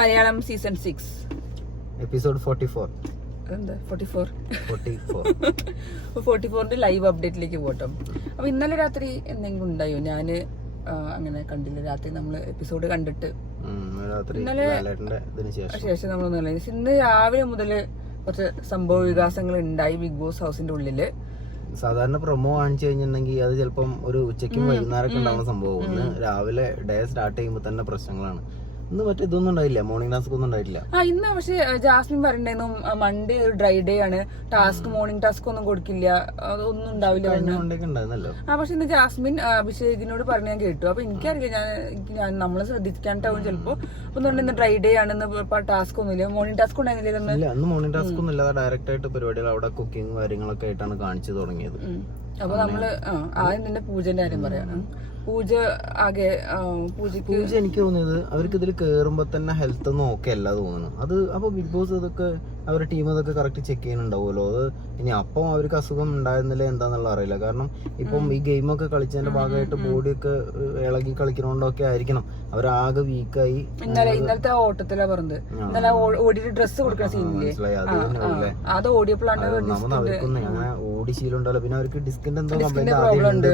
Malayalam season 6 episode 44. എന്താ 44ന്റെ live അപ്ഡേറ്റിലേക്ക് പോട്ടോ. അപ്പൊ ഇന്നലെ രാത്രി എന്തെങ്കിലും ഉണ്ടായോ? ഞാന് അങ്ങനെ കണ്ടില്ല. രാത്രി നമ്മള് എപ്പിസോഡ് കണ്ടിട്ട് ഇന്നലെ ശേഷം നമ്മളൊന്നും ഇന്ന് രാവിലെ മുതല് കുറച്ച് സംഭവ വികാസങ്ങൾ ഉണ്ടായി ബിഗ് ബോസ് ഹൗസിന്റെ ഉള്ളില്. സാധാരണ പ്രൊമോ കാണിച്ചു കഴിഞ്ഞിട്ടുണ്ടെങ്കിൽ അത് ചിലപ്പം ഒരു ഉച്ചയ്ക്കും വൈകുന്നേരമൊക്കെ ഉണ്ടാവുന്ന സംഭവം. ഇന്ന് രാവിലെ ഡേ സ്റ്റാർട്ട് ചെയ്യുമ്പോൾ തന്നെ പ്രശ്നങ്ങളാണ്. ഇന്ന് മറ്റേ ഇതൊന്നും ഉണ്ടായില്ല, മോർണിംഗ് ടാസ്ക് ഒന്നും ഉണ്ടായിട്ടില്ല. ഇന്ന് പക്ഷെ ജാസ്മിൻ പറയണ്ടായിരുന്നു മൺഡേ ഒരു ഡ്രൈ ഡേ ആണ്, ടാസ്ക് മോർണിംഗ് ടാസ്ക് ഒന്നും കൊടുക്കില്ല, അതൊന്നും ഉണ്ടാവില്ല. പക്ഷെ ഇന്ന് ജാസ്മിൻ അഭിഷേകിനോട് പറഞ്ഞ് ഞാൻ കേട്ടു. അപ്പൊ എനിക്കറിയില്ല, ഞാൻ നമ്മള് ശ്രദ്ധിക്കാണ്ടാവും ചിലപ്പോ. അപ്പൊ ഇന്ന് ഡ്രൈ ഡേ ആണ്, ടാസ്ക് ഒന്നുമില്ല, മോർണിംഗ് ടാസ്ക് ഉണ്ടായിരുന്നില്ല. അന്ന് മോർണിംഗ് ടാസ്ക് ഒന്നും ഇല്ലാതെ ഡയറക്റ്റ് ആയിട്ട് പരിപാടികൾ അവിടെ കുക്കിംഗ് കാര്യങ്ങളൊക്കെ ആയിട്ടാണ് കാണിച്ചു തുടങ്ങിയത്. അപ്പൊ നമ്മള് ആദ്യം നിന്റെ പൂജന്റെ കാര്യം പറയാം. പൂജ എനിക്ക് തോന്നിയത് അവർക്ക് ഇതിൽ കേറുമ്പോ തന്നെ ഹെൽത്ത് ഒന്നും ഓക്കെ അല്ല തോന്നുന്നു. അത് അപ്പൊ ബിഗ് ബോസ് ഇതൊക്കെ അവരുടെ ടീം ഇതൊക്കെ കറക്റ്റ് ചെക്ക് ചെയ്യുന്നുണ്ടാവുമല്ലോ. അത് ഇനി അപ്പം അവർക്ക് അസുഖം ഉണ്ടായിരുന്നില്ല എന്താന്നുള്ള അറിയില്ല. കാരണം ഇപ്പം ഈ ഗെയിമൊക്കെ കളിച്ചതിന്റെ ഭാഗമായിട്ട് ബോഡിയൊക്കെ ഇളകി കളിക്കണോണ്ടൊക്കെ ആയിരിക്കണം അവരാകെ വീക്കായി. ഇന്നലത്തെ ഓട്ടത്തിലാ പറഞ്ഞത്. ഇന്നലെ ഓടിയിട്ട് ഡ്രസ് കൊടുക്കുന്ന സീനില്ലേ, അത് ഓടിയപ്പോഴാണ് അവർക്കൊന്നും അങ്ങനെ ഓടി ശീലം ഉണ്ടാവില്ല. പിന്നെ അവർക്ക് ഡിസ്കിന്റെ എന്തോ കംപ്ലൈന്റ്.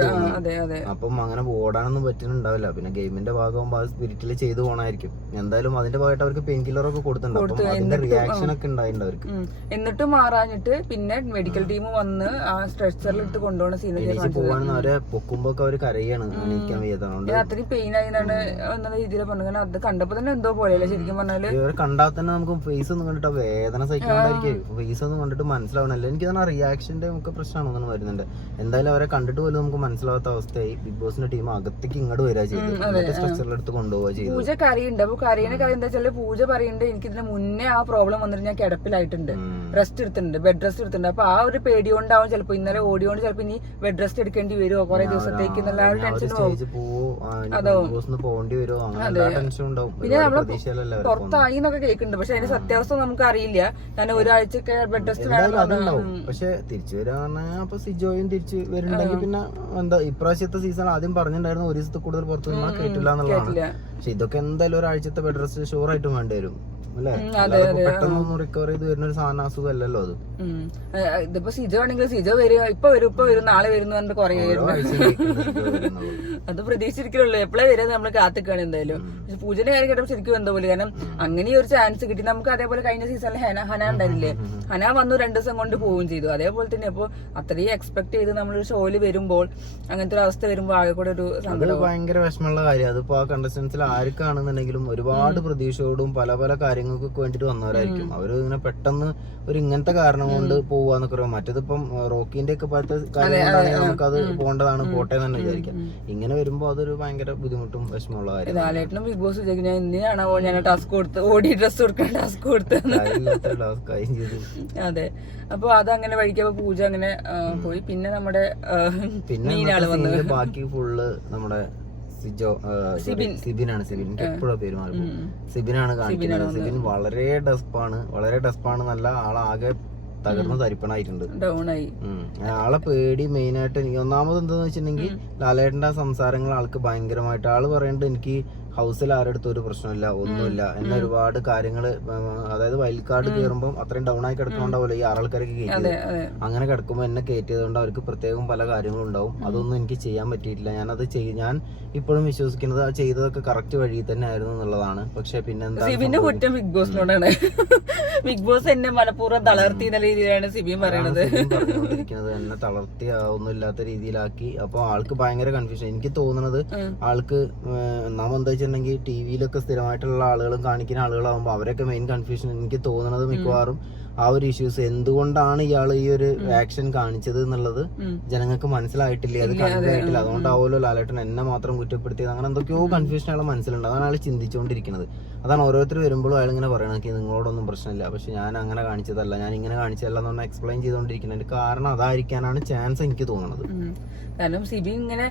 അപ്പം അങ്ങനെ ഓടാനൊന്നും പറ്റുന്നുണ്ടാവില്ല. പിന്നെ ഗെയിമിന്റെ ഭാഗമാകുമ്പോൾ അത് സ്പിരിറ്റിൽ ചെയ്തു പോകണമായിരിക്കും. എന്തായാലും അതിന്റെ ഭാഗമായിട്ട് അവർക്ക് പെയിൻ കില്ലർ ഒക്കെ കൊടുത്തിട്ടുണ്ട്. അപ്പം അതിന്റെ റിയാക്ഷൻ ഒക്കെ ഉണ്ടായിട്ടുണ്ട് അവർക്ക്. എന്നിട്ടും മാറാഞ്ഞിട്ട് പിന്നെ മെഡിക്കൽ ടീം വന്ന് ആ സ്ട്രെച്ചറിൽ എടുത്ത് കൊണ്ടുപോകുന്ന സീനൊക്കെ പോവാണെന്ന് അവരെ പൊക്കുമ്പോ അവർ കരയാണ്, എണീക്കാൻ വയ്യാത്തതുകൊണ്ട്. അത്രയും പെയിൻ ആയിന്നാണ് എന്നുള്ള രീതിയിൽ പറഞ്ഞു. കാരണം അത് കണ്ടപ്പോ തന്നെ എന്തോ പോലെയല്ലേ ശരിക്കും പറഞ്ഞാല്. ഇവരെ കണ്ടാൽ തന്നെ നമുക്ക് ഫേസ് ഒന്നും കണ്ടിട്ട് വേദന സഹിക്കാണ്ടായിരിക്കും. ഫേസ് ഒന്നും കണ്ടിട്ട് മനസ്സിലാവണല്ലോ. എനിക്ക് തന്നെ റിയാക്ഷന്റെ നമുക്ക് പ്രശ്നമാണെന്ന് വരുന്നുണ്ട്. എന്തായാലും അവരെ കണ്ടിട്ട് പോലും നമുക്ക് മനസ്സിലാവാത്ത അവസ്ഥയായി. ബിഗ് ബോസിന്റെ ടീം അകത്തേക്ക് ഇങ്ങോട്ട് വരിക ചെയ്തു, സ്ട്രക്ചറിലെടുത്ത് കൊണ്ടുപോവുക ചെയ്തു. പൂജ കറിയുണ്ട്. അപ്പൊ കറിയുടെ കാര്യം എന്താ വെച്ചാൽ പൂജ പറയുന്നുണ്ട് എനിക്ക് ഇതിന് മുന്നേ ആ പ്രോബ്ലം വന്നിട്ട് ഞാൻ കിടപ്പിലായിട്ടുണ്ട്, റെസ്റ്റ് എടുത്തിട്ടുണ്ട്, ബെഡ് റെസ്റ്റ് എടുത്തിട്ടുണ്ട്. അപ്പൊ ആ ഒരു പേടി കൊണ്ടാവും ചിലപ്പോ ഇന്നലെ ഓടിയോണ്ട് ചിലപ്പോ ഇനി ബെഡ് റെസ്റ്റ് എടുക്കേണ്ടി വരുമോ കുറെ ദിവസത്തേക്ക് എന്നുള്ള ആ ഒരു ടെൻഷൻ പോകേണ്ടി വരുമോ അങ്ങനെ ടെൻഷൻ ഉണ്ടാവും. പിന്നെ നമ്മള് പുറത്തായി എന്നൊക്കെ കേൾക്കുന്നുണ്ട്. പക്ഷെ അതിന്റെ സത്യാവസ്ഥ നമുക്ക് അറിയില്ല. ഞാൻ ഒരാഴ്ചക്ക് ബെഡ് റെസ്റ്റ് അതുണ്ടാവും. പക്ഷെ തിരിച്ചു വരാന്ന് അപ്പൊ സിജോയും തിരിച്ചു വരുന്നുണ്ടെങ്കിൽ പിന്നെ എന്താ ഇപ്രാവശ്യത്തെ സീസൺ ആദ്യം പറഞ്ഞിട്ടുണ്ടായിരുന്നു ഒരു ദിവസത്തിൽ കൂടുതൽ പുറത്തു നിന്നാൽ കേട്ടില്ല എന്നുള്ളതാണ്. പക്ഷെ ഇതൊക്കെ എന്തായാലും ഒരാഴ്ചത്തെ ബെഡ് റെസ്റ്റ് ഷുവർ ആയിട്ട് വേണ്ടി വരും അല്ലേ? പെട്ടെന്നൊന്നും റിക്കവർ ചെയ്ത് വരുന്ന ഒരു സാധന അസുഖം അല്ലല്ലോ അത്. ഇതിപ്പോ സിജോ ആണെങ്കിൽ സിജോ വരും, ഇപ്പൊ വരും നാളെ വരുന്നു പറഞ്ഞിട്ട് കുറെ അത് പ്രതീക്ഷിച്ചിരിക്കലുള്ളൂ. എപ്പോഴാ വരും നമ്മൾ കാത്തിക്കാണ് എന്തായാലും. പക്ഷെ പൂജന്റെ കാര്യം കേട്ടപ്പോൾ ശരിക്കും എന്തോ പോലെ. കാരണം അങ്ങനെ ഒരു ചാൻസ് കിട്ടി നമുക്ക്. അതേപോലെ കഴിഞ്ഞ സീസണിൽ ഹന ഉണ്ടായിരുന്നില്ലേ, ഹന വന്നു 2 ദിവസം കൊണ്ട് പോവുകയും ചെയ്തു. അതേപോലെ തന്നെ അപ്പൊ അത്രയും എക്സ്പെക്ട് ചെയ്ത് നമ്മളൊരു ഷോയില് വരുമ്പോൾ അങ്ങനത്തെ ഒരു അവസ്ഥ വരുമ്പോൾ ആകെ കൂടെ ഒരു സങ്കടം, ഭയങ്കര വിഷമമുള്ള കാര്യം. അതിപ്പോ ആ കണ്ടസ്റ്റൻസിൽ ആർക്കാണെന്നുണ്ടെങ്കിലും ഒരുപാട് പ്രതീക്ഷയോടും പല പല കാര്യങ്ങൾക്കൊക്കെ വേണ്ടിട്ട് വന്നവരായിരിക്കും. അവര് ഇങ്ങനെ പെട്ടെന്ന് ഒരു ഇങ്ങനത്തെ കാരണം കൊണ്ട് പോവാന്നൊക്കെ പറയാം. മറ്റേതിപ്പം റോക്കിന്റെ ഒക്കെ പോലത്തെ കാര്യങ്ങളാണെങ്കിൽ നമുക്കത് പോകേണ്ടതാണ്, പോട്ടെ തന്നെ വിചാരിക്കാം. ഇങ്ങനെ വരുമ്പോ അതൊരു ഭയങ്കര ബുദ്ധിമുട്ടും വിഷമമുള്ള കാര്യം. ലാലേട്ടനും ബിഗ് ബോസ് വിചാരിക്കും ഞാൻ എന്തിനാണോ ഞാൻ ടാസ്ക് കൊടുത്ത് ഓടി ഡ്രസ് കൊടുക്കാൻ ടാസ്ക് കൊടുത്തത്. അതെ, അപ്പൊ അതങ്ങനെ വഴിക്കപ്പോ പൂജ അങ്ങനെ പോയി. പിന്നെ നമ്മുടെ മീനാള് വന്നു. ബാക്കി ഫുള്ള് നമ്മുടെ സിബിനാണ്. സിബിൻ എനിക്ക് എപ്പോഴും പേര് മാറി. സിബിനാണ് കാണിക്കുന്നത്. സിബിൻ വളരെ ഡെസ്പാണ് നല്ല ആളാകെ തകർന്ന് തരിപ്പണായിട്ടുണ്ട്, ഡൗൺ ആയി. ആളെ പേടി മെയിൻ ആയിട്ട് എനിക്ക് ഒന്നാമത് എന്താന്ന് വെച്ചിട്ടുണ്ടെങ്കിൽ ലാലേട്ടന്റെ സംസാരങ്ങൾ ആൾക്ക് ഭയങ്കരമായിട്ട് ആള് പറയുന്നുണ്ട് എനിക്ക് ഹൗസിൽ ആരെടുത്തും ഒരു പ്രശ്നമില്ല, ഒന്നുമില്ല, എന്നെ ഒരുപാട് കാര്യങ്ങള് അതായത് വൈൽഡ് കാർഡ് കയറുമ്പോൾ അത്രയും ഡൗൺ ആയി കിടക്കണോണ്ടാവില്ല ഈ ആൾക്കാരൊക്കെ കയറ്റിയത്. അങ്ങനെ കിടക്കുമ്പോൾ എന്നെ കയറ്റിയത് കൊണ്ട് അവർക്ക് പ്രത്യേകം പല കാര്യങ്ങളും ഉണ്ടാവും. അതൊന്നും എനിക്ക് ചെയ്യാൻ പറ്റിയിട്ടില്ല. ഞാൻ ഇപ്പോഴും വിശ്വസിക്കുന്നത് ആ ചെയ്തതൊക്കെ കറക്റ്റ് വഴി തന്നെ ആയിരുന്നു എന്നുള്ളതാണ്. പക്ഷെ പിന്നെന്താ സിബിന്റെ കുറ്റം ബിഗ് ബോസിനോടാണ്. ബിഗ് ബോസ് എന്നെ മനഃപൂർവ്വം തളർത്തി എന്ന രീതിയിലാണ് സിബിൻ പറയുന്നത്. എന്നെ തളർത്തി ഒന്നും ഇല്ലാത്ത രീതിയിലാക്കി. അപ്പൊ ആൾക്ക് ഭയങ്കര കൺഫ്യൂഷൻ. എനിക്ക് തോന്നുന്നത് ആൾക്ക് ഒന്നാമെന്താ വെച്ചിട്ടുണ്ടെങ്കിൽ ടി വിയിലൊക്കെ സ്ഥിരമായിട്ടുള്ള ആളുകളും കാണിക്കുന്ന ആളുകളാകുമ്പോൾ അവരൊക്കെ മെയിൻ കൺഫ്യൂഷൻ എനിക്ക് തോന്നുന്നത് മിക്കവാറും ആ ഒരു ഇഷ്യൂസ് എന്തുകൊണ്ടാണ് ഇയാൾ ഈ ഒരു ആക്ഷൻ കാണിച്ചത് എന്നുള്ളത് ജനങ്ങൾക്ക് മനസ്സിലായിട്ടില്ല, അത് കണ്ടിട്ടില്ല. അതുകൊണ്ടാവുമല്ലോ ലാലേട്ടൻ എന്നെ മാത്രം കുറ്റപ്പെടുത്തിയത്. അങ്ങനെ എന്തൊക്കെയോ കൺഫ്യൂഷൻ അയാളെ മനസ്സിലുണ്ട്. അതാണ് അയാൾ ചിന്തിച്ചുകൊണ്ടിരിക്കുന്നത്. അതാണ് ഓരോരുത്തർ വരുമ്പോഴും അയാൾ ഇങ്ങനെ പറയണത് നിങ്ങളോടൊന്നും പ്രശ്നമില്ല, പക്ഷെ ഞാൻ അങ്ങനെ കാണിച്ചതല്ല, ഞാൻ ഇങ്ങനെ കാണിച്ചതല്ല എന്ന് പറഞ്ഞാൽ എക്സ്പ്ലെയിൻ ചെയ്തുകൊണ്ടിരിക്കുന്നതിന്റെ കാരണം അതായിരിക്കാനാണ് ചാൻസ് എനിക്ക് തോന്നുന്നത്. കാരണം സിബിൻ ഇങ്ങനെ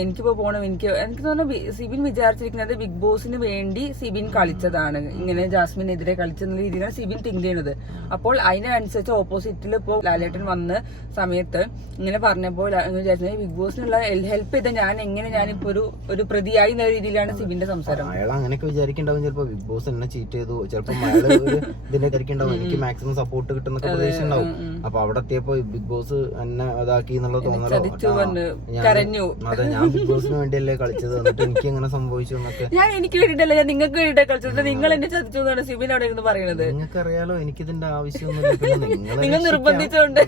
എനിക്കിപ്പോ പോകണം, എനിക്ക് തോന്നുന്നു സിബിൻ വിചാരിച്ചിരിക്കുന്നത് ബിഗ് ബോസിന് വേണ്ടി സിബിൻ കളിച്ചതാണ്, ഇങ്ങനെ ജാസ്മിനെതിരെ കളിച്ചെന്ന രീതിയിലാണ് സിബിൻ തിങ്ക് ചെയ്യുന്നത്. അപ്പോൾ അതിനനുസരിച്ച് ഓപ്പോസിറ്റിൽ ഇപ്പൊ ലാലേട്ടൻ വന്ന സമയത്ത് ഇങ്ങനെ പറഞ്ഞപ്പോൾ വിചാരിച്ചത് ബിഗ് ബോസിനുള്ള ഹെൽപ്പ് ചെയ്ത ഞാനിപ്പോ ഒരു പ്രതിയായി എന്ന രീതിയിലാണ് സിബിന്റെ സംസാരം. അയാൾ അങ്ങനെയൊക്കെ വിചാരിക്കണ്ടാവും, ചിലപ്പോ ബിഗ് ബോസ് എന്നെ ചീറ്റ് ചെയ്തു, ചിലപ്പോ അയാൾ ഒരു ഇതിന്റെ വിചാരിക്കണ്ടാവും എനിക്ക് മാക്സിമം സപ്പോർട്ട് കിട്ടുന്നൊക്കെ പ്രതീക്ഷ ഉണ്ടാവും. അപ്പൊ അവിടെ എത്തിയപ്പോ ബിഗ് ബോസ് എന്നെ ഇതാക്കി എന്നുള്ള തോന്നലോ, അതെ ഞാൻ ബിഗ് ബോസിന് വേണ്ടിയല്ലേ കളിച്ചത്, എന്നിട്ട് എനിക്ക് എങ്ങനെ സംഭവിച്ചു എന്നൊക്കെ. ഞാൻ എനിക്ക് വേണ്ടിട്ടല്ല, ഞാൻ നിങ്ങൾക്ക് വേണ്ടിയിട്ടാണ് കളിച്ചത്, നിങ്ങൾ എന്നെ ചതിച്ചു എന്നാണ് സിബിൻ അവിടെ ഇരുന്ന് പറയുന്നത്. നിങ്ങൾക്ക് അറിയാലോ എനിക്കിതിന്റെ ആവശ്യമൊന്നുമില്ല, പിന്നെ നിങ്ങൾ നിർബന്ധിച്ചോണ്ട്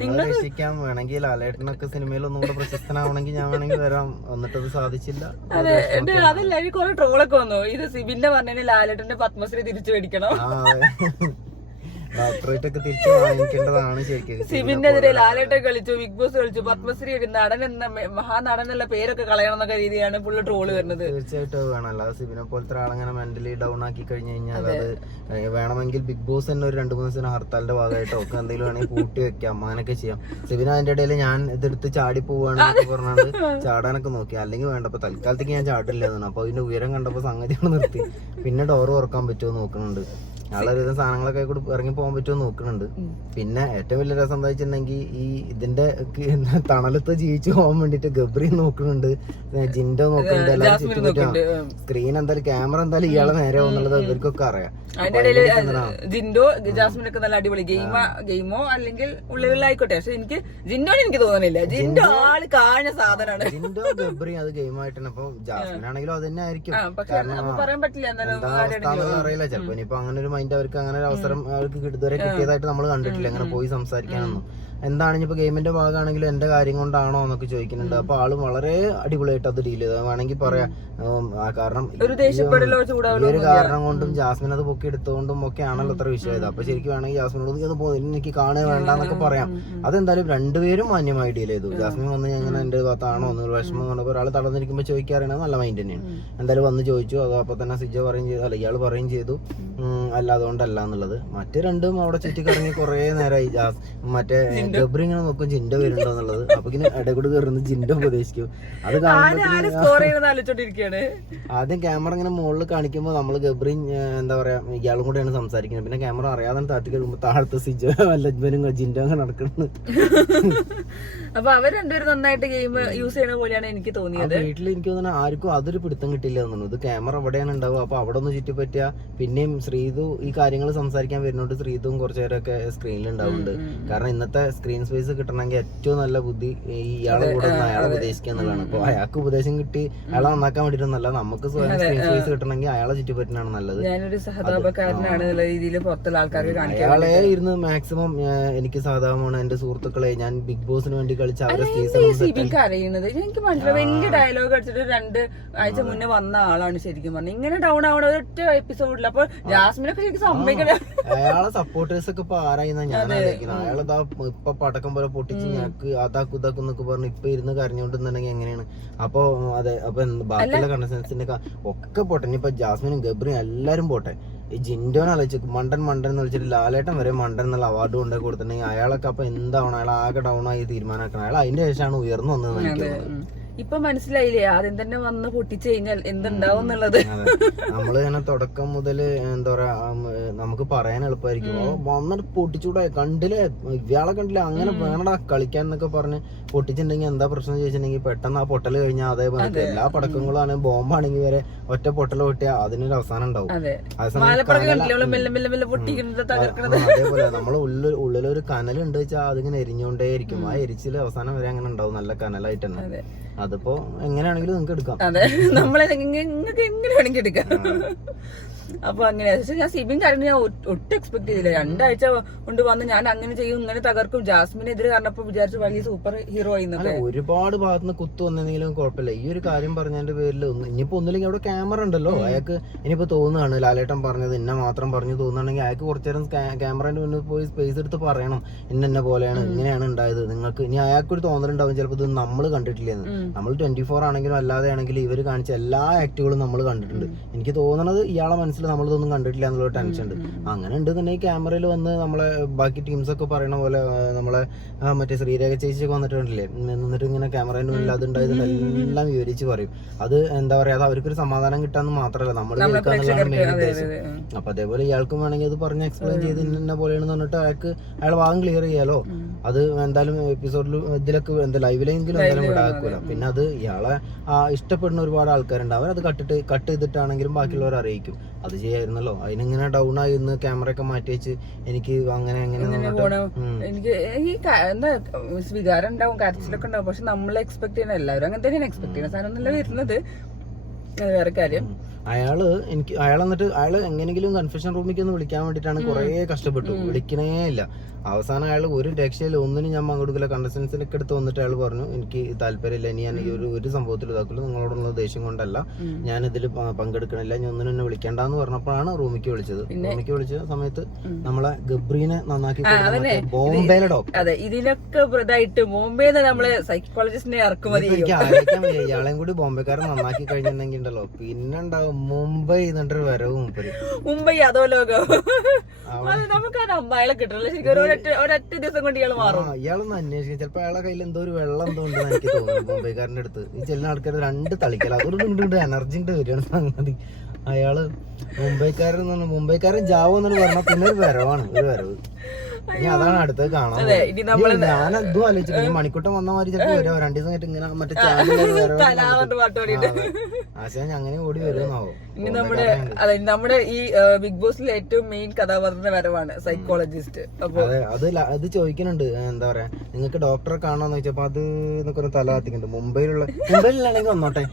നിങ്ങളെ രക്ഷിക്കാൻ വേണമെങ്കിൽ ലാലേട്ടനൊക്കെ സിനിമയിൽ ഒന്നും കൂടെ പ്രശസ്തനാവണമെങ്കിൽ ഞാൻ വേണമെങ്കിൽ വരാം, എന്നിട്ടത് സാധിച്ചില്ല. അതെ, അതല്ല എനിക്ക് കുറെ ട്രോളൊക്കെ വന്നു, ഇത് സിബിന്റെ പറഞ്ഞതിന് ലാലേട്ടന്റെ പത്മശ്രീ തിരിച്ചു മേടിക്കണം, ഡോക്ടറേറ്റ് തിരിച്ചു വാങ്ങിക്കേണ്ടതാണ് ശരിക്കും. സിബിന്റെ എതിരെ ലാലേട്ടൻ കളിച്ചു, ബിഗ് ബോസ് കളിച്ചു, പത്മശ്രീ നടൻ എന്ന മഹാനടൻ എന്നുള്ള പേരൊക്കെ കളയണം എന്നൊക്കെ രീതിയാണ് ഫുള്ള് ട്രോള് വരുന്നത്. തീർച്ചയായിട്ടും അത് വേണം, അല്ലാതെ സിബിനെ പോലത്തെ ആളങ്ങനെ മെന്റലി ഡൗൺ ആക്കി കഴിഞ്ഞു കഴിഞ്ഞാൽ അത് വേണമെങ്കിൽ ബിഗ് ബോസ് തന്നെ ഒരു 2-3 ദിവസം ഹർത്താലിന്റെ ഭാഗമായിട്ടോ ഒക്കെ എന്തെങ്കിലും വേണമെങ്കിൽ കൂട്ടി വെക്കാം, അങ്ങനെയൊക്കെ ചെയ്യാം. സിബിന് അതിന്റെ ഇടയിൽ ഞാൻ ഇതെടുത്ത് ചാടി പോവാണെന്നൊക്കെ പറഞ്ഞാണ്ട് ചാടാനൊക്കെ നോക്കി, അല്ലെങ്കിൽ വേണ്ട ഇപ്പൊ തൽക്കാലത്തേക്ക് ഞാൻ ചാടില്ല എന്നാണ്. അപ്പൊ അതിന്റെ ഉയരം കണ്ടപ്പോ സംഗതിയാണ് നിർത്തി, പിന്നെ ഡോറ് തുറക്കാൻ പറ്റുമോ നോക്കുന്നുണ്ട്, ആളൊരുവിധം സാധനങ്ങളൊക്കെ കൂടി ഇറങ്ങി പോകാൻ പറ്റുമോ നോക്കുന്നുണ്ട്. പിന്നെ ഏറ്റവും വലിയ രസം എന്താ വെച്ചിട്ടുണ്ടെങ്കിൽ ഈ ഇതിന്റെ തണലത്ത് ജീവിച്ചു പോകാൻ വേണ്ടിട്ട് ഗബ്രി നോക്കുന്നുണ്ട്, ജിൻഡോ നോക്കുന്നുണ്ട്, എല്ലാവരും ചുറ്റുപറ്റും സ്ക്രീൻ എന്തായാലും ക്യാമറ എന്തായാലും ഇയാളെ നേരെ പോകുന്നുള്ളത് ഇവർക്കൊക്കെ അറിയാം. അതിന്റെ ഇടയില് ജിൻഡോ ജാസ്മിനൊക്കെ നല്ല അടിപൊളി ഗെയിമോ അല്ലെങ്കിൽ ഉള്ളിലായിക്കോട്ടെ, പക്ഷെ എനിക്ക് ജിൻഡോനെ എനിക്ക് തോന്നുന്നില്ല, ജിൻഡോ ആള് കാഞ്ഞ സാധനമാണ്. ജിൻഡോ ഗബ്രി അത് ഗെയിമായിട്ട് തന്നെ, ഇപ്പൊ ജാസ്മിൻ ആണെങ്കിലും അത് തന്നെ ആയിരിക്കും, പറയാൻ പറ്റില്ല അറിയില്ല. ചിലപ്പോ ഇനിയിപ്പോ അങ്ങനെ ഒരു മൈൻഡ് അവർക്ക് അങ്ങനെ ഒരു അവസരം അവർക്ക് ഇതുവരെ കിട്ടിയതായിട്ട് നമ്മൾ കണ്ടിട്ടില്ല, അങ്ങനെ പോയി സംസാരിക്കാനൊന്നും. എന്താണ് ഇപ്പൊ ഗെയിമിന്റെ ഭാഗമാണെങ്കിലും എന്റെ കാര്യം കൊണ്ടാണോ എന്നൊക്കെ ചോദിക്കുന്നുണ്ട്. അപ്പൊ ആള് വളരെ അടിപൊളിയായിട്ട് അത് ഡീൽ ചെയ്തത് വേണമെങ്കിൽ പറയാം. കാരണം ഈ ഒരു കാരണം കൊണ്ടും ജാസ്മിൻ അത് പൊക്കി എടുത്തുകൊണ്ടും ഒക്കെ ആണല്ലോ അത്ര വിഷയമായത്. അപ്പൊ ശരിക്കും വേണമെങ്കിൽ ജാസ്മിനോട് അത് പോകും എനിക്ക് കാണുക വേണ്ടെന്നൊക്കെ പറയാം. അതെന്തായാലും രണ്ടുപേരും മാന്യമായി ഡീൽ ചെയ്തു. ജാസ്മിൻ വന്ന് ഞാൻ എന്റെ ഭാഗത്താണോ എന്നൊരു വിഷമം കണ്ടപ്പോൾ ഒരാൾ തളർന്നിരിക്കുമ്പോൾ ചോദിക്കാറിയണത് നല്ല മൈൻഡ് തന്നെയാണ്. എന്തായാലും വന്ന് ചോദിച്ചു, അത് അപ്പൊ തന്നെ സിജോ പറയും ചെയ്തു, അല്ല ഇയാൾ പറയും ചെയ്തു അല്ല അതുകൊണ്ടല്ല എന്നുള്ളത്. മറ്റേ രണ്ടും അവിടെ ചുറ്റിക്കറങ്ങി കുറെ നേരമായി. മറ്റേ ഗബ്രി ഇങ്ങനെ നോക്കും ജിൻഡോ വരുന്നുണ്ടോ എന്നുള്ളത്. അപ്പൊ ഇങ്ങനെ ഇടകൂടെ കയറുന്ന ജിൻഡോ ഉപദേശിക്കും. അത് ആദ്യം ക്യാമറ ഇങ്ങനെ മുകളിൽ കാണിക്കുമ്പോൾ നമ്മള് ഗബ്രി എന്താ പറയാ ഇയാളും കൂടെയാണ് സംസാരിക്കുന്നത്. പിന്നെ ക്യാമറ അറിയാതെ താത്തി കഴിയുമ്പോൾ താഴത്തെ സിജോ വല്ലജ്മനും ജിൻഡോ അങ്ങനെ നടക്കുന്നത്. അപ്പൊ അവർ രണ്ടുപേരും നന്നായിട്ട് ഗെയിം യൂസ് ചെയ്യുന്ന പോലെയാണ് എനിക്ക് തോന്നിയത്. വീട്ടിൽ എനിക്ക് തോന്നുന്നത് ആർക്കും അതൊരു പിടുത്തം കിട്ടില്ല എന്നുള്ളത്. ഇത് ക്യാമറ എവിടെയാണ് ഉണ്ടാവുക. അപ്പൊ അവിടെ ഒന്ന് ചുറ്റിപ്പറ്റിയ പിന്നെയും ശ്രീതു ഈ കാര്യങ്ങൾ സംസാരിക്കാൻ വരുന്നോണ്ട് ശ്രീതുവും കുറച്ചു നേരമൊക്കെ സ്ക്രീനിൽ ഉണ്ടാവുന്നുണ്ട്. കാരണം ഇന്നത്തെ സ്ക്രീൻ സ്പേസ് കിട്ടണമെങ്കിൽ ഏറ്റവും നല്ല ബുദ്ധി ഇയാളെ കൂടെ അയാളെ ഉപദേശിക്കുക എന്നുള്ളതാണ്. അപ്പൊ അയാൾക്ക് ഉപദേശം കിട്ടി അയാളെ നന്നാക്കാൻ വേണ്ടിയിട്ടൊന്നല്ല, നമുക്ക് സ്വയം സ്ക്രീൻ സ്പേസ് കിട്ടണമെങ്കിൽ അയാളെ ചുറ്റിപ്പറ്റിനാണ് നല്ലത്. ഞാനൊരു സഹതാപക്കാരനാണ് രീതിയിൽ പുറത്തുള്ള ആൾക്കാർക്ക് കാണിക്കാൻ അയാളെ ഇരുന്ന് മാക്സിമം എനിക്ക് സാധാരണമാണ് എന്റെ സുഹൃത്തുക്കളെ ഞാൻ ബിഗ് ബോസിന് വേണ്ടി കളിച്ച അവരെ അറിയുന്നത് എനിക്ക് മനസ്സിലായി. വലിയ ഡയലോഗ് അടിച്ചിട്ട് 2 ആഴ്ച മുന്നേ വന്ന ആളാണ് ശരിക്കും പറഞ്ഞത്. ഇങ്ങനെ ഡൗൺ ആവണ ഒറ്റ എപ്പിസോഡിൽ. അപ്പോൾ ജാസ്മിനൊക്കെ ശരിക്കും സമ്മതിക്കണം. അയാളെ സപ്പോർട്ടേഴ്സ് ഒക്കെ ഇപ്പൊ ആരായിന്നാ ഞാൻ ആലോചിക്കുന്നത്. അയാളെന്താ ഇപ്പൊ പടക്കം പോലെ പൊട്ടിച്ച് ഞങ്ങൾക്ക് അതാക്കും ഇതാക്കും എന്നൊക്കെ പറഞ്ഞ് ഇപ്പൊ ഇരുന്ന് കരഞ്ഞോണ്ടെന്നുണ്ടെങ്കിൽ എങ്ങനെയാണ്? അപ്പൊ അതെ, അപ്പൊ ബാക്കിയുള്ള കണ്ടസ്റ്റൻസിന്റെ ഒക്കെ പോട്ടെ, ഇനിയിപ്പൊ ജാസ്മിനും ഗബ്രിയും എല്ലാരും പോട്ടെ. ഈ ജിൻഡോനെ ആലോചിച്ച് മണ്ടൻ എന്ന് വിളിച്ചിട്ട് ലാലേട്ടൻ വരെ മണ്ടൻ എന്നുള്ള അവാർഡ് കൊണ്ടു കൊടുത്തിട്ടുണ്ടെങ്കിൽ അയാളൊക്കെ അപ്പൊ എന്താവണം? അയാൾ ആകെ ഡൗൺ ആയി തീരുമാനമാക്കണം. അയാൾ അതിന്റെ ശേഷമാണ് ഉയർന്നു വന്നത് എനിക്ക് തോന്നുന്നത്. ഇപ്പൊ മനസ്സിലായില്ലേ ആദ്യം തന്നെ വന്ന് പൊട്ടിച്ചു കഴിഞ്ഞാൽ എന്തുണ്ടാവും എന്നുള്ളത്. നമ്മള് ഇങ്ങനെ തുടക്കം മുതല് എന്താ പറയാ നമുക്ക് പറയാൻ എളുപ്പമായിരിക്കും. വന്നിട്ട് പൊട്ടിച്ചൂടെ കണ്ടില്ലേ ഇയാളെ കണ്ടില്ലേ അങ്ങനെ വേണടാ കളിക്കാൻ എന്നൊക്കെ പറഞ്ഞ് പൊട്ടിച്ചിട്ടുണ്ടെങ്കിൽ എന്താ പ്രശ്നം ചോദിച്ചിട്ടുണ്ടെങ്കിൽ പെട്ടെന്ന് ആ പൊട്ടല് കഴിഞ്ഞാൽ അതേപോലെ എല്ലാ പടക്കങ്ങളും ആണ് ബോംബാണെങ്കിൽ വരെ ഒറ്റ പൊട്ടല് പൊട്ടിയാൽ അതിനൊരു അവസാനം ഉണ്ടാവും. അതേപോലെ നമ്മളെ ഉള്ളിലൊരു കനലുണ്ട് വെച്ചാൽ അതിങ്ങനെ എരിഞ്ഞോണ്ടേയിരിക്കും. ആ എരിച്ചില് അവസാനം വരെ അങ്ങനെ ഉണ്ടാവും, നല്ല കനലായിട്ട് തന്നെ. അതിപ്പോ എങ്ങനെയാണെങ്കിലും നിങ്ങൾക്ക് എടുക്കാം. അതെ, നമ്മളെ നിങ്ങൾക്ക് എങ്ങനെ വേണമെങ്കിൽ എടുക്കാം. അപ്പൊ അങ്ങനെ ഞാൻ സിബിൻ കാര്യം ഞാൻ ഒട്ടും എക്സ്പെക്ട് ചെയ്തില്ല. 2 ആഴ്ച കൊണ്ട് വന്ന് ഞാൻ അങ്ങനെ ചെയ്യും ഇങ്ങനെ തകർക്കും ജാസ്മിനെതിരെ കാരണപ്പോ വിചാരിച്ചു വലിയ സൂപ്പർ ഹീറോ ആയിന്നൊക്കെ. ഒരുപാട് ഭാഗത്തുനിന്ന് കുത്തു വന്നെങ്കിലും കുഴപ്പമില്ല. ഈ ഒരു കാര്യം പറഞ്ഞതിന്റെ പേരിൽ ഇനിയിപ്പോ ഒന്നില്ലെങ്കിൽ അവിടെ ക്യാമറ ഉണ്ടല്ലോ, അയാൾക്ക് ഇനിയിപ്പോ തോന്നുകയാണ് ലാലേട്ടൻ പറഞ്ഞത് ഇന്നെ മാത്രം പറഞ്ഞു തോന്നുകയാണെങ്കിൽ അയാൾക്ക് കുറച്ചു നേരം ക്യാമറന്റെ മുന്നിൽ പോയി സ്പേസ് എടുത്ത് പറയണം ഇന്നെ പോലെയാണ് ഇങ്ങനെയാണ് ഉണ്ടായത് നിങ്ങൾക്ക്. ഇനി അയാൾക്കൊരു തോന്നലുണ്ടാവും ചിലപ്പോൾ ഇത് നമ്മൾ കണ്ടിട്ടില്ലെന്ന്. നമ്മൾ 24 ആണെങ്കിലും അല്ലാതെ ആണെങ്കിലും ഇവർ കാണിച്ച എല്ലാ ആക്ടുകളും നമ്മൾ കണ്ടിട്ടുണ്ട്. എനിക്ക് തോന്നുന്നത് ഇയാളെ മനസ്സിൽ നമ്മളിതൊന്നും കണ്ടിട്ടില്ല എന്നുള്ള ടെൻഷൻ ഉണ്ട്. അങ്ങനെ ഉണ്ടെന്നുണ്ടെങ്കിൽ ക്യാമറയിൽ വന്ന് നമ്മളെ ബാക്കി ടീംസ് ഒക്കെ പറയണ പോലെ നമ്മളെ മറ്റേ ശ്രീരേഖ ചേച്ചിയൊക്കെ വന്നിട്ടുണ്ടല്ലേ, എന്നിട്ട് ഇങ്ങനെ ക്യാമറേന്റെ മുന്നിൽ അതുണ്ടായതെല്ലാം വിവരിച്ച് പറയും. അത് എന്താ പറയാ, അത് അവർക്കൊരു സമാധാനം കിട്ടാന്ന് മാത്രമല്ല നമ്മൾ കേൾക്കാന്നുള്ളതാണ് മെയിൻ ഉദ്ദേശം. അപ്പൊ അതേപോലെ ഇയാൾക്കും വേണമെങ്കിൽ അത് പറഞ്ഞ് എക്സ്പ്ലെയിൻ ചെയ്ത് ഇന്ന പോലെയാണെന്ന് പറഞ്ഞിട്ട് അയാൾ ഭാഗം ക്ലിയർ ചെയ്യാലോ. അത് എന്തായാലും എപ്പിസോഡിൽ ഇതിലൊക്കെ എന്താ ലൈവിലെങ്കിലും എന്തായാലും വിടാക്കൂല. പിന്നെ അത് ഇയാളെ ഇഷ്ടപ്പെടുന്ന ഒരുപാട് ആൾക്കാരുണ്ട്, അവരത് കട്ട് ചെയ്തിട്ടാണെങ്കിലും ബാക്കിയുള്ളവർ അറിയിക്കും. അത് ചെയ്യായിരുന്നല്ലോ. അതിനിങ്ങനെ ഡൗൺ ആയി ഇന്ന് ക്യാമറ ഒക്കെ മാറ്റി വെച്ച് എനിക്ക് അങ്ങനെ എനിക്ക് എന്താ വികാരം ഉണ്ടാവും, കരച്ചിലൊക്കെ ഉണ്ടാവും. പക്ഷെ നമ്മൾ എക്സ്പെക്ട് ചെയ്യണ എല്ലാവരും അങ്ങനെ തന്നെയാണ് എക്സ്പെക്ട് ചെയ്യുന്ന സാധനം ഒന്നല്ല വരുന്നത്. വേറെ കാര്യം അയാൾ എന്നിട്ട് അയാള് എങ്ങനെങ്കിലും കൺഫെഷൻ റൂമിലേക്ക് ഒന്ന് വിളിക്കാൻ വേണ്ടിട്ടാണ് കുറെ കഷ്ടപ്പെട്ടു, വിളിക്കണേ ഇല്ല. അവസാനം അയാൾ ഒരു രക്ഷയില്ല, ഒന്നിനും ഞാൻ പങ്കെടുക്കില്ല. കണ്ടസ്റ്റൻസിനൊക്കെ എടുത്ത് വന്നിട്ട് അയാൾ പറഞ്ഞു എനിക്ക് താല്പര്യമില്ല, ഇനി ഞാൻ ഒരു സംഭവത്തിൽ ഇതാക്കില്ല, നിങ്ങളോടുള്ള ദേഷ്യം കൊണ്ടല്ല, ഞാൻ ഇതിൽ പങ്കെടുക്കണില്ല, ഞാൻ ഒന്നിനും എന്നെ വിളിക്കേണ്ടെന്ന് പറഞ്ഞപ്പോഴാണ് റൂമിക്ക് വിളിച്ചത്. റൂമിക്ക് വിളിച്ച സമയത്ത് നമ്മളെ ഗബ്രീനെ നന്നാക്കി ബോംബെയിലെ ഡോക്ടർ, അതെ ഇതിനൊക്കെ ഇതായിട്ട് ബോംബെന്ന് നമ്മള് സൈക്കോളജിസ്റ്റിനെ ഇറക്കുമതി ആലോചിക്കാൻ വയ്യ. ഇയാളെയും കൂടി ബോംബെക്കാരൻ നന്നാക്കി കഴിഞ്ഞിട്ടുണ്ടെങ്കിൽ ഉണ്ടല്ലോ പിന്നെ ഉണ്ടാവും മുംബൈ എന്നിട്ടൊരു വരവും. മുംബൈ അതോ ലോകം നമുക്ക് ആ അമ്മായിളെ കിട്ടില്ല ശരിക്കും. ഒരൊറ്റ ദിവസം കൊണ്ട് ഇയാൾ മാറും. ഇയാളൊന്ന് അന്വേഷിക്കും, ചിലപ്പോ അയാളെ കയ്യിൽ എന്തോ ഒരു വെള്ളം എന്തോ ഉണ്ടെന്ന് എനിക്ക് തോന്നുന്നു. മുംബൈക്കാരന്റെ അടുത്ത് ഈ ചെല്ലുന്ന ആൾക്കാർ 2 തളിക്കല, അതൊരു എനർജിന്റെ വരികയാണ് സംഗതി. അയാള് മുംബൈക്കാരൻ ജാവോ എന്നൊരു പറഞ്ഞ പിന്നെ ഒരു വരവാണ്, ഒരു വരവ്. ഇനി അതാണ് അടുത്തത് കാണാൻ. ഞാൻ അതും ആലോചിച്ചു, മണിക്കൂട്ടം വന്ന മാതിരി ചിലപ്പോ വരാ 2 ദിവസം കഴിഞ്ഞിട്ട് ഇങ്ങനെ മറ്റേ ആശാ അങ്ങനെ ഓടി വരുമെന്നാവോ. ഇനി നമ്മുടെ ഈ ബിഗ് ബോസിൽ ഏറ്റവും മെയിൻ കഥാപാത്രത്തിന്റെ വരവാണ് സൈക്കോളജിസ്റ്റ്. അതെ, അത് ചോദിക്കുന്നുണ്ട്, എന്താ പറയാ നിങ്ങൾക്ക് ഡോക്ടറെ കാണാന്ന് ചോദിച്ചപ്പോ അത് എന്നൊക്കെ തല കത്തിക്കുന്നുണ്ട്. മുംബൈയിലാണെങ്കിൽ വന്നോട്ടെ,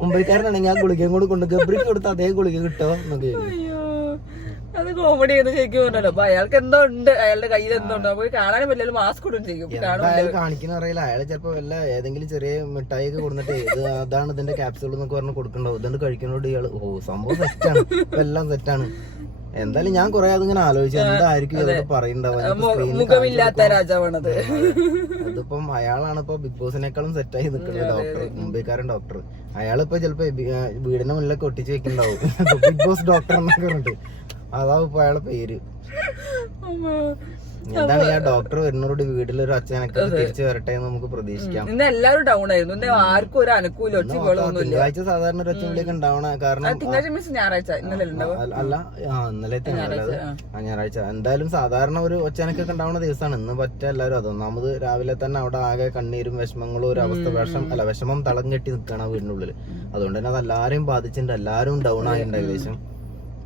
മുംബൈക്കാരനാണെങ്കിൽ ആ ഗുളികയും കൂടെ കൊണ്ട് ഗബ്രിക്ക് കൊടുത്ത അതേ ഗുളിക കിട്ടോ എന്നൊക്കെ. അത് കോമഡി എന്ന് ശരിക്കും പറഞ്ഞല്ലോ. അപ്പൊ അയാൾക്ക് എന്തോ ഉണ്ട്, അയാളുടെ കയ്യിൽ എന്തോ ഉണ്ട്, അപ്പൊ കാണാനും പറ്റില്ല, മാസ്ക് ഇടും ചെയ്യും. അയാൾ കാണിക്കുന്ന അറിയില്ല, അയാൾ ചിലപ്പോ വല്ല ഏതെങ്കിലും ചെറിയ മിഠായി ഒക്കെ കൊടുത്തിട്ട് ഇത് അതാണ് ഇതിന്റെ ക്യാപ്സ്യൂൾ എന്നൊക്കെ പറഞ്ഞ് കൊടുക്കണ്ടാവും. ഇതുകൊണ്ട് കഴിക്കുന്നോണ്ട് ഇയാള് സംഭവം സെറ്റാണ്, എല്ലാം സെറ്റാണ്. എന്തായാലും ഞാൻ കൊറേ അതിങ്ങനെ ആലോചിച്ചു എന്തായിരിക്കും ഇതൊക്കെ പറയണ്ടാവുക രാജാവാണത്. അതിപ്പം അയാളാണ് ഇപ്പൊ ബിഗ് ബോസിനേക്കാളും സെറ്റായി നിൽക്കുന്നത് ഡോക്ടർ, മുംബൈക്കാരൻ ഡോക്ടർ. അയാളിപ്പോ ചിലപ്പോ വീടിന്റെ മുന്നിലൊക്കെ ഒട്ടിച്ച് വെക്കുന്നുണ്ടാവും ബിഗ് ബോസ് ഡോക്ടർ എന്നൊക്കെ പറഞ്ഞിട്ട്. അതാവും ഇപ്പൊ അയാളെ പേര്. എന്താണ് ആ ഡോക്ടർ വരുന്നവരോട് വീട്ടിലൊരു അച്ഛനൊക്കെ തിരിച്ചു വരട്ടെ എന്ന് നമുക്ക് പ്രതീക്ഷിക്കാം. ഇന്ന് എല്ലാവരും ഡൗൺ ആയിരുന്നു, ആർക്കും ഒരു അനുകൂലം. തിങ്കളാഴ്ച സാധാരണ ഒരു ഒച്ചവിളിയൊക്കെ ഉണ്ടാവണ കാരണം ഞായറാഴ്ച അല്ല ഇന്നലത്തെ ഞായറാഴ്ച എന്തായാലും സാധാരണ ഒരു ഒച്ചനക്കൊക്കെ ഉണ്ടാവുന്ന ദിവസമാണ്. ഇന്ന് പറ്റ എല്ലാവരും അതൊന്നാമത് രാവിലെ തന്നെ അവിടെ ആകെ കണ്ണീരും വിഷമങ്ങളും ഒരു അവസ്ഥ വിഷമം തളം കെട്ടി നിൽക്കുകയാണ് ആ വീടിന്റെ ഉള്ളിൽ. അതുകൊണ്ട് തന്നെ അത് എല്ലാരെയും ബാധിച്ചിട്ടുണ്ട്, എല്ലാരും ഡൗൺ ആയിട്ടുണ്ട് ഏകദേശം.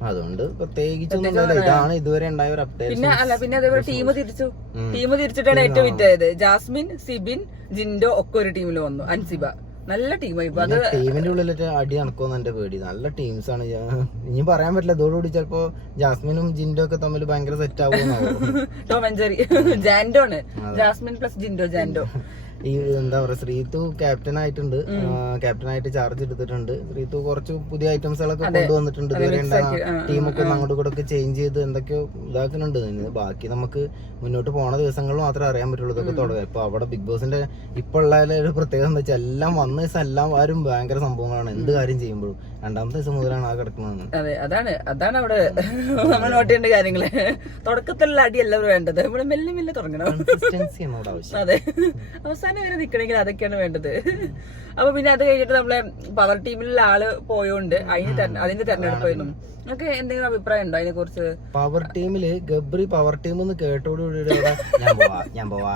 അതുകൊണ്ട് പ്രത്യേകിച്ചൊന്നും ഇതാണ് ഇതുവരെ ഉണ്ടായ ഒരു അപ്ഡേഷൻ. പിന്നെ അതേപോലെ ടീം തിരിച്ചിട്ടാണ് ഏറ്റവും വിറ്റായത്. ജാസ്മിൻ, സിബിൻ, ജിൻഡോ ഒക്കെ ഒരു ടീമിൽ വന്നു. അൻസിബ നല്ല ടീമായി. ടീമിന്റെ ഉള്ളിലൊക്കെ അടി നടക്കുമെന്ന് എന്റെ പേടി. നല്ല ടീംസ് ആണ്, ഇനി പറയാൻ പറ്റില്ല. ഇതോടുകൂടി ചിലപ്പോ ജാസ്മിനും ജിൻഡോ ഒക്കെ തമ്മിൽ ഭയങ്കര സെറ്റ് ആവുമെന്നാവും. ടോം ആൻഡ് ജെറി ജാൻഡോ ആണ്, ജാസ്മിൻ പ്ലസ് ജിൻഡോ ജാൻഡോ. ഈ എന്താ പറയാ, ശ്രീതു ക്യാപ്റ്റൻ ആയിട്ടുണ്ട്, ക്യാപ്റ്റനായിട്ട് ചാർജ് എടുത്തിട്ടുണ്ട്. ശ്രീതു കുറച്ച് പുതിയ ഐറ്റംസുകളൊക്കെ കൊണ്ടുവന്നിട്ടുണ്ട്. ഇതുവരെ ടീമൊക്കെ അങ്ങോട്ടും കൂടെ ഒക്കെ ചേഞ്ച് ചെയ്ത് എന്തൊക്കെയോ ഇതാക്കുന്നുണ്ട്. ബാക്കി നമുക്ക് മുന്നോട്ട് പോണ ദിവസങ്ങളിൽ മാത്രമേ അറിയാൻ പറ്റുള്ളൂ ഇതൊക്കെ തുടങ്ങുക. ഇപ്പൊ അവിടെ ബിഗ് ബോസിന്റെ ഇപ്പൊ ഉള്ള ഒരു പ്രത്യേകത എന്താ വെച്ചാൽ എല്ലാം വന്ന ദിവസം എല്ലാവരും ഭയങ്കര സംഭവങ്ങളാണ്. എന്ത് കാര്യം ചെയ്യുമ്പോഴും 2ാമത്തെ ദിവസം മുതലാണ് ആ കിടക്കുന്നത്. അതെ, അതാണ് അവിടെ നമ്മൾ നോട്ട് ചെയ്യേണ്ട കാര്യങ്ങള്. തുടക്കത്തിലുള്ള അടി എല്ലാവരും വേണ്ടത്, നമ്മള് മെല്ലെ മെല്ലെ തുടങ്ങണം. അതെ, അവസാനം വരെ നിക്കണമെങ്കിൽ അതൊക്കെയാണ് വേണ്ടത്. അപ്പൊ പിന്നെ അത് കഴിഞ്ഞിട്ട് നമ്മളെ പവർ ടീമിലുള്ള ആള് പോയോണ്ട് അതിന്റെ തെരഞ്ഞെടുപ്പായിരുന്നു. നിങ്ങൾക്ക് എന്തെങ്കിലും അഭിപ്രായം ഉണ്ടോ അതിനെ കുറിച്ച്? പവർ ടീമില് ഗബ്രി പവർ ടീം എന്ന് കേട്ടോടുകൂടി ഞാൻ പോവാ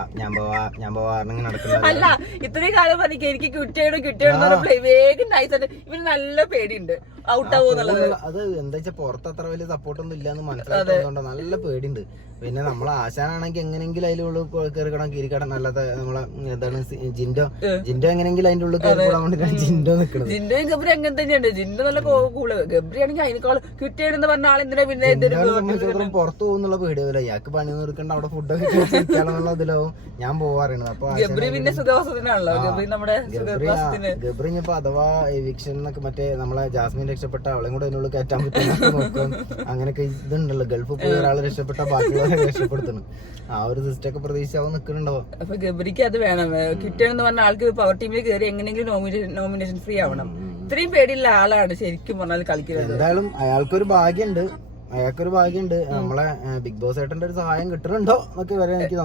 അല്ല, ഇത്രയും കാലം പറഞ്ഞ എനിക്ക് കിട്ടിയോ വേഗം നൈസായിട്ട് ഇവര് നല്ല പേടിയുണ്ട് ഔട്ടാവൂന്നുള്ളത്. അത് എന്താ വെച്ചാൽ പുറത്ത് അത്ര വലിയ സപ്പോർട്ടൊന്നും ഇല്ലാന്ന് മനസ്സിലാക്കുന്നുണ്ടോ, നല്ല പേടിയുണ്ട്. പിന്നെ നമ്മളെ ആശാനാണെങ്കിൽ എങ്ങനെങ്കിലും അതിലുള്ള കയറിക്കടം കിരിക്കടം നല്ലത്. നമ്മളെ എന്താണ് ജിൻഡോ എങ്ങനെങ്കിലും അതിന്റെ ഉള്ളിൽ കയറിക്കൂടാൻ വേണ്ടിട്ടാണ് ജിൻഡോ നിൽക്കുന്നത്. ജിൻഡോയും ഗബ്രി അങ്ങനെ തന്നെയുണ്ട്. ജിൻഡോ നല്ല കൂള്, ഗബ്രി ആണെങ്കിൽ അതിനേക്കാൾ കിട്ടിയെന്ന് പറഞ്ഞ ആളെന്തിനാ പിന്നെ സംബന്ധിച്ചിടത്തോളം പുറത്തു പോകുന്നുള്ള പേടിയാവില്ല. ഇയാൾക്ക് പണിയൊന്നും എടുക്കണ്ട, അവിടെ ഫുഡൊക്കെ കഴിക്കാനുള്ള ഇതിലാവും ഞാൻ പോവാറുണ്ട്. അപ്പൊ ഗബ്രി പിന്നെ സുഖവാസത്തിനാണല്ലോ. ഗബ്രി ഇപ്പൊ അഥവാ എവിക്ഷൻ എന്നൊക്കെ മറ്റേ നമ്മളെ ജാസ്മിൻ രക്ഷപ്പെട്ട അവളെയും കൂടെ അതിനുള്ളിൽ കയറ്റാൻ പറ്റും നോക്കും. അങ്ങനെയൊക്കെ ഇതുണ്ടല്ലോ, ഗൾഫിൽ പോയി ഒരാൾ രക്ഷപ്പെട്ട ബാക്കിയുള്ളവരെ രക്ഷപ്പെടുത്തണം. ആ ഒരു സിസ്റ്റം ഒക്കെ പ്രതീക്ഷിച്ചാവും നിൽക്കുന്നുണ്ടാവും. അപ്പൊ ഗബ്രിക്ക് അത് വേണം. കിട്ടണമെന്ന് പറഞ്ഞ ആൾക്ക് പവർ ടീമിൽ കയറി എങ്ങനെയെങ്കിലും നോമിനേഷൻ ഫ്രീ ആവണം. ഇത്രയും പേടിയുള്ള ആളാണ് ശരിക്കും പറഞ്ഞാൽ കളിക്കുന്നത്. എന്തായാലും അയാൾക്കൊരു ഭാഗ്യമുണ്ട്, നമ്മളെ ബിഗ് ബോസ് ഏട്ടന്റെ ഒരു സഹായം കിട്ടുന്നുണ്ടോ എന്നൊക്കെ വരെ എനിക്ക്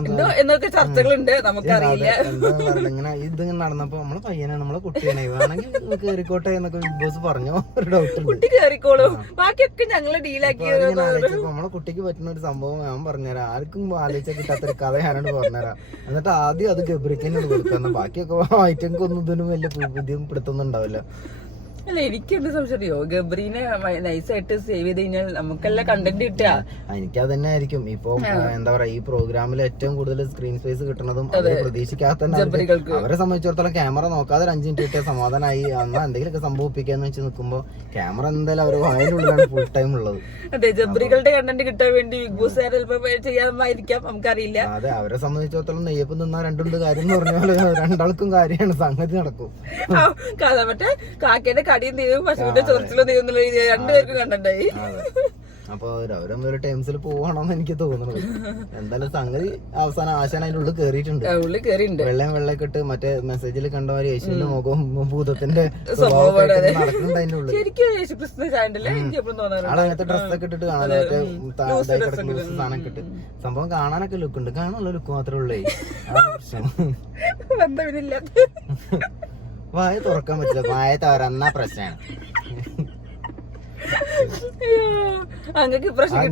എന്നൊക്കെ ചർച്ചകളുണ്ട്, നമുക്കറിയില്ല. ഇങ്ങനെ ഇതിങ്ങനെ നടന്നപ്പോ നമ്മളെ പയ്യനാണ്, നമ്മളെ കുട്ടിയാണ്, വേണമെങ്കിൽ കേറിക്കോട്ടെ എന്നൊക്കെ ബിഗ് ബോസ് പറഞ്ഞോ ഒരു ഡൗട്ട് ഉണ്ട്. കുട്ടി കേറിക്കോളൂ, ബാക്കിയൊക്കെ ഞങ്ങള് ഡീലാക്കി. ആലോചിച്ചപ്പോ നമ്മളെ കുട്ടിക്ക് പറ്റുന്ന ഒരു സംഭവം ഞാൻ പറഞ്ഞുതരാം, ആർക്കും ആലോചിച്ചാൽ കിട്ടാത്തൊരു കഥ ഞാനോട് പറഞ്ഞുതരാം. എന്നിട്ട് ആദ്യം അത് ഗബ്രിക്കന്നെ കൊടുക്കുന്ന, ബാക്കിയൊക്കെ ഐറ്റങ്ങൾക്ക് ഒന്നും ഇതിനും വലിയ ബുദ്ധിയും പിടുത്തൊന്നും ഉണ്ടാവില്ല. അല്ല, എനിക്ക് എന്ത് സംശയമോ, ഗബ്രീനെ നൈസായിട്ട് സേവ് ചെയ്ത് കഴിഞ്ഞാൽ നമുക്കെല്ലാം കണ്ടന്റ് കിട്ടുക. എനിക്ക് അത് തന്നെ ആയിരിക്കും. ഇപ്പൊ എന്താ പറയാ, ഈ പ്രോഗ്രാമിൽ ഏറ്റവും കൂടുതൽ സ്ക്രീൻ സ്പേസ് കിട്ടുന്നതും അവരെ പ്രതീക്ഷിക്കാത്ത, അവരെ സംബന്ധിച്ചിടത്തോളം ക്യാമറ നോക്കാതെ 5 മിനിറ്റ് കിട്ടിയ സമാധാനമായി. അന്ന് എന്തെങ്കിലുമൊക്കെ സംഭവിപ്പിക്കാന്ന് വെച്ച് നിൽക്കുമ്പോ ക്യാമറ എന്തായാലും അവർ വായനുള്ളിലാണ് ഫുൾ ടൈം ഉള്ളത്. അതെ, ജബ്രികളുടെ കണ്ടന്റ് കിട്ടാൻ വേണ്ടി ബിഗ് ബോസ് ചിലപ്പോ ചെയ്യാമായിരിക്കാം, നമുക്കറിയില്ല. അതെ, അവരെ സംബന്ധിച്ചിടത്തോളം നെയ്യപ്പം നിന്നാ രണ്ടുണ്ട് കാര്യം എന്ന് പറഞ്ഞ പോലെ രണ്ടാൾക്കും കാര്യമാണ്, സംഗതി നടക്കും. മറ്റേ കാക്കയുടെ കടിയും തീരും പശുവിന്റെ ചൊറിച്ചിലും തീരും എന്നുള്ള രീതി രണ്ടുപേർക്കും കണ്ടിട്ടായി. അപ്പൊ അവരൊരു ടൈംസിൽ പോവാണെന്ന് എനിക്ക് തോന്നുന്നത്. എന്തായാലും സംഗതി അവസാനം ആശാൻ അതിന്റെ ഉള്ളിൽ കേറിയിട്ടുണ്ട്. വെള്ളയൊക്കെ ഇട്ട് മറ്റേ മെസ്സേജിൽ കണ്ടമാതിരി യേശുവിന്റെ മുഖവും ഭൂതത്തിന്റെ നടക്കുന്നുണ്ട് അതിന്റെ ഉള്ളിൽ. അങ്ങനത്തെ ഡ്രസ്സൊക്കെ ഇട്ടിട്ട് കാണാൻ സാധനമൊക്കെ ഇട്ട് സംഭവം കാണാനൊക്കെ ലുക്ക് ഉണ്ട്, കാണാനുള്ള ലുക്ക് മാത്രമേ ഉള്ളേ. വായ തുറക്കാൻ പറ്റില്ല, വായ തുറന്ന പ്രശ്നമാണ്.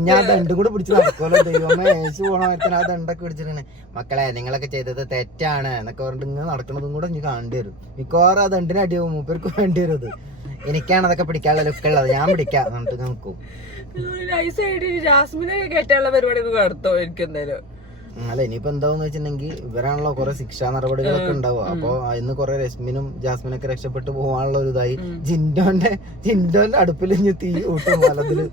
ഞാൻ ദണ്ട് കൂടെ പിടിച്ച് നടക്കുമല്ലോ, ദൈവമേ യേശു പോണത്തിന് ആ ദണ്ടൊക്കെ പിടിച്ചിട്ടാണ് മക്കളെ നിങ്ങളൊക്കെ ചെയ്തത് തെറ്റാണ് എന്നൊക്കെ പറഞ്ഞിട്ട് ഇങ്ങനെ നടക്കുന്നതും കൂടെ ഇനി കാണേണ്ടി വരും. മിക്കവാറും ആ ദണ്ടിന് അടിയാവും, മൂപ്പർക്ക് വേണ്ടി വരും. അത് എനിക്കാണ് അതൊക്കെ പിടിക്കാനുള്ള ലുക്കുള്ളത്, ഞാൻ പിടിക്കാം എന്നിട്ട് നോക്കും. ജാസ്മിനെ കേട്ടാനുള്ള പരിപാടി നടത്തോ എനിക്ക് എന്തായാലും. അല്ല, ഇനിയിപ്പോ എന്താന്ന് വെച്ചിട്ടുണ്ടെങ്കിൽ ഇവരാണല്ലോ കുറെ ശിക്ഷാ നടപടികളൊക്കെ ഉണ്ടാവുക. അപ്പൊ അതിന് കുറെ രശ്മിനും ജാസ്മിനൊക്കെ രക്ഷപ്പെട്ടു പോകാനുള്ള ഒരു ഇതായി. ജിൻഡോന്റെ അടുപ്പിൽ ഇനി തീ കൂട്ടും വലതില്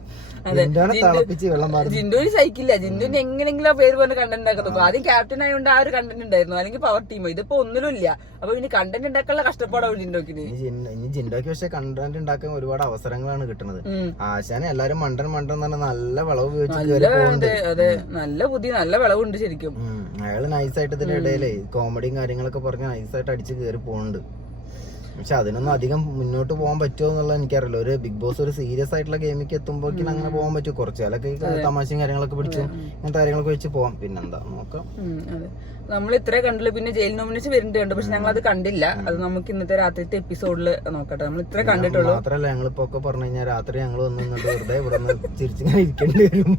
ജിൻഡോനെ തിളപ്പിച്ച് വെള്ളം മാറി. ജിൻഡോന് സഹിക്കില്ല, ജിൻഡോന് എങ്ങനെങ്കിലും ആ പേര് പറഞ്ഞ കണ്ടന്റ് ആക്കത്തുള്ളൂ. ആദ്യം ക്യാപ്റ്റൻ ആയതുകൊണ്ട് ആ ഒരു കണ്ടന്റ് ഉണ്ടായിരുന്നു, അല്ലെങ്കിൽ പവർ ടീം. ഇതിപ്പോ ഒന്നിലും ഇല്ല. അപ്പൊ ഇനി കണ്ടന്റ് ഉണ്ടാക്കാനുള്ള കഷ്ടപ്പാടാവും ജിൻഡോക്ക്. ഇനി ജിൻഡോക്ക് പക്ഷെ കണ്ടന്റ് ഉണ്ടാക്കാൻ ഒരുപാട് അവസരങ്ങളാണ് കിട്ടുന്നത്. ആശാനെ എല്ലാരും മണ്ടൻ തന്നെ നല്ല വിളവ് ഉപയോഗിച്ച്. അതെ, നല്ല ബുദ്ധി, നല്ല വിളവുണ്ട് ശരിക്കും. അയാള് നൈസായിട്ട് ഇതിന്റെ ഇടയിലേ കോമഡിയും കാര്യങ്ങളൊക്കെ പറഞ്ഞ് നൈസായിട്ട് അടിച്ച് കയറി പോകുന്നുണ്ട്. പക്ഷെ അതിനൊന്നും അധികം മുന്നോട്ട് പോകാൻ പറ്റുമോ എന്നുള്ളത് എനിക്കറിയില്ല. ഒരു ബിഗ് ബോസ് ഒരു സീരിയസ് ആയിട്ടുള്ള ഗെയിമിക്ക് എത്തുമ്പോഴേക്കും അങ്ങനെ പോകാൻ പറ്റും. കുറച്ച് കാലൊക്കെ തമാശയും കാര്യങ്ങളൊക്കെ പിടിച്ചു ഇങ്ങനത്തെ കാര്യങ്ങളൊക്കെ വെച്ച് പോവാം. പിന്നെന്താ നോക്കാം. നമ്മൾ ഇത്രേ കണ്ടുള്ളൂ. പിന്നെ ജയിൽ നോമിനേഷൻ വരുന്നുണ്ട്, പക്ഷെ ഞങ്ങൾ അത് കണ്ടില്ല. അത് നമുക്ക് ഇന്നത്തെ രാത്രിത്തെ എപ്പിസോഡിൽ നോക്കട്ടെ. നമ്മൾ ഇത്ര കണ്ടിട്ടുള്ളൂ. മാത്രല്ല ഞങ്ങളിപ്പോ ഒക്കെ പറഞ്ഞു കഴിഞ്ഞാൽ രാത്രി ഞങ്ങൾ വന്നിട്ട് വെറുതെ ഇവിടെ ചിരിച്ചിങ്ങനെ ഇരിക്കേണ്ടി വരും.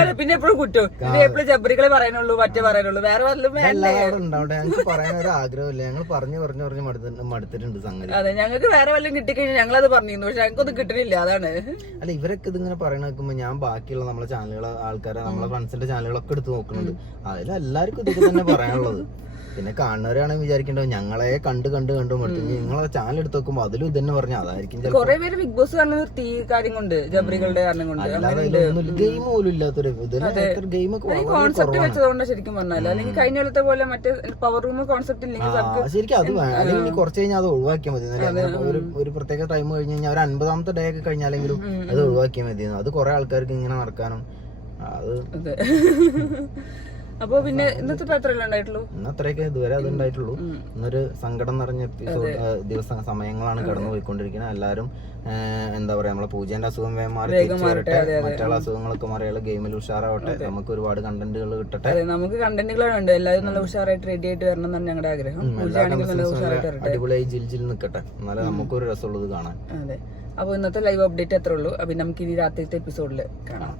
അതെ, പിന്നെ എപ്പോഴും കുറ്റും എപ്പോഴും ജബ്രികളെ പറയാനുള്ളൂ, മറ്റേ പറയാനുള്ളൂ, വേറെ വല്ലതും അവിടെ ഉണ്ടാവട്ടെ. ഞങ്ങൾക്ക് പറയാൻ ഒരു ആഗ്രഹമില്ല. ഞങ്ങൾ പറഞ്ഞു മടുത്തിട്ടുണ്ട് സംഗതി. അതെ, ഞങ്ങൾക്ക് വേറെ വല്ലതും കിട്ടിക്കഴിഞ്ഞാൽ ഞങ്ങളത് പറഞ്ഞിരുന്നു, പക്ഷെ ഞങ്ങൾക്കൊന്നും കിട്ടണില്ല. അതാണ്. അല്ല, ഇവരൊക്കെ ഇതിങ്ങനെ പറയണ കേൾക്കുമ്പോ ഞാൻ ബാക്കിയുള്ള നമ്മളെ ചാനലുകളെ ആൾക്കാരെ നമ്മളെ ഫ്രണ്ട്സിന്റെ ചാനലുകളൊക്കെ എടുത്ത് നോക്കുന്നുണ്ട്. അതിലെല്ലാവർക്കും ഇതൊക്കെ തന്നെ പറയാനുള്ളത്. പിന്നെ കാണുന്നവരാണെങ്കിൽ വിചാരിക്കേണ്ടത് ഞങ്ങളെ കണ്ട് മടുത്തു. നിങ്ങളെ ചാനൽ എടുത്ത് നോക്കുമ്പോ അതിലും ഇതന്നെ പറഞ്ഞ അതായിരിക്കും. കുറെ പേര് ബിഗ് ബോസ് കാണുന്ന നിർത്തി കാര്യം കൊണ്ട്, ജബ്രികളുടെ കാരണം കൊണ്ട്. ഗെയിം പോലും ഇല്ലാത്തൊരു ഗെയിം കോൺസെപ്റ്റ് വെച്ചതുകൊണ്ട് ശരിക്കും പറഞ്ഞാലോ, അല്ലെങ്കിൽ കഴിഞ്ഞ കൊല്ലത്തെ പോലെ മറ്റേ പവർ റൂം കോൺസെപ്റ്റ് ഇല്ലെങ്കിൽ ശരിക്കും അത് അല്ലെങ്കിൽ കുറച്ച് കഴിഞ്ഞാൽ അത് ഒഴിവാക്കിയാൽ മതി. ഒരു പ്രത്യേക ടൈം കഴിഞ്ഞ് കഴിഞ്ഞാൽ ഒരു 50ാമത്തെ ഡേ ഒക്കെ കഴിഞ്ഞാലെങ്കിലും അത് ഒഴിവാക്കിയാൽ മതി. അത് കുറെ ആൾക്കാർക്ക് ഇങ്ങനെ നടക്കാനും അത്. അപ്പൊ പിന്നെ ഇന്നത്തെ പേപ്പറല്ലേ ഉണ്ടായിട്ടുള്ളൂ? ഇന്നത്രയൊക്കെ ഇതുവരെ അത് ഉണ്ടായിട്ടുള്ളൂ. ഇന്നൊരു സങ്കടം നിറഞ്ഞ എപ്പിസോഡ് സമയങ്ങളാണ് കടന്നു പോയിക്കൊണ്ടിരിക്കുന്നത്. എല്ലാരും എന്താ പറയാ, നമ്മളെ പൂജേന്റെ അസുഖം വേഗം മാറി തിരിച്ചു വരട്ടെ, മറ്റുള്ള അസുഖങ്ങളൊക്കെ മാറിയുള്ള ഗെയിമിൽ ഉഷാറാവട്ടെ, നമുക്ക് ഒരുപാട് കണ്ടന്റുകൾ കിട്ടട്ടെ. നമുക്ക് കണ്ടന്റുകളുണ്ട്, എല്ലാവരും നല്ല ഉഷാറായിട്ട് റെഡി ആയിട്ട് വരണം എന്നാണ് ഞങ്ങളുടെ ആഗ്രഹം. അടിപൊളിയായി ജിൽ നിൽക്കട്ടെ, എന്നാലേ നമുക്കൊരു രസമുള്ളത് കാണാൻ. അതെ, അപ്പൊ ഇന്നത്തെ ലൈവ് അപ്ഡേറ്റ് അത്രേ ഉള്ളൂ. അപ്പൊ നമുക്ക് ഇനി രാത്രിത്തെ എപ്പിസോഡിൽ കാണാം.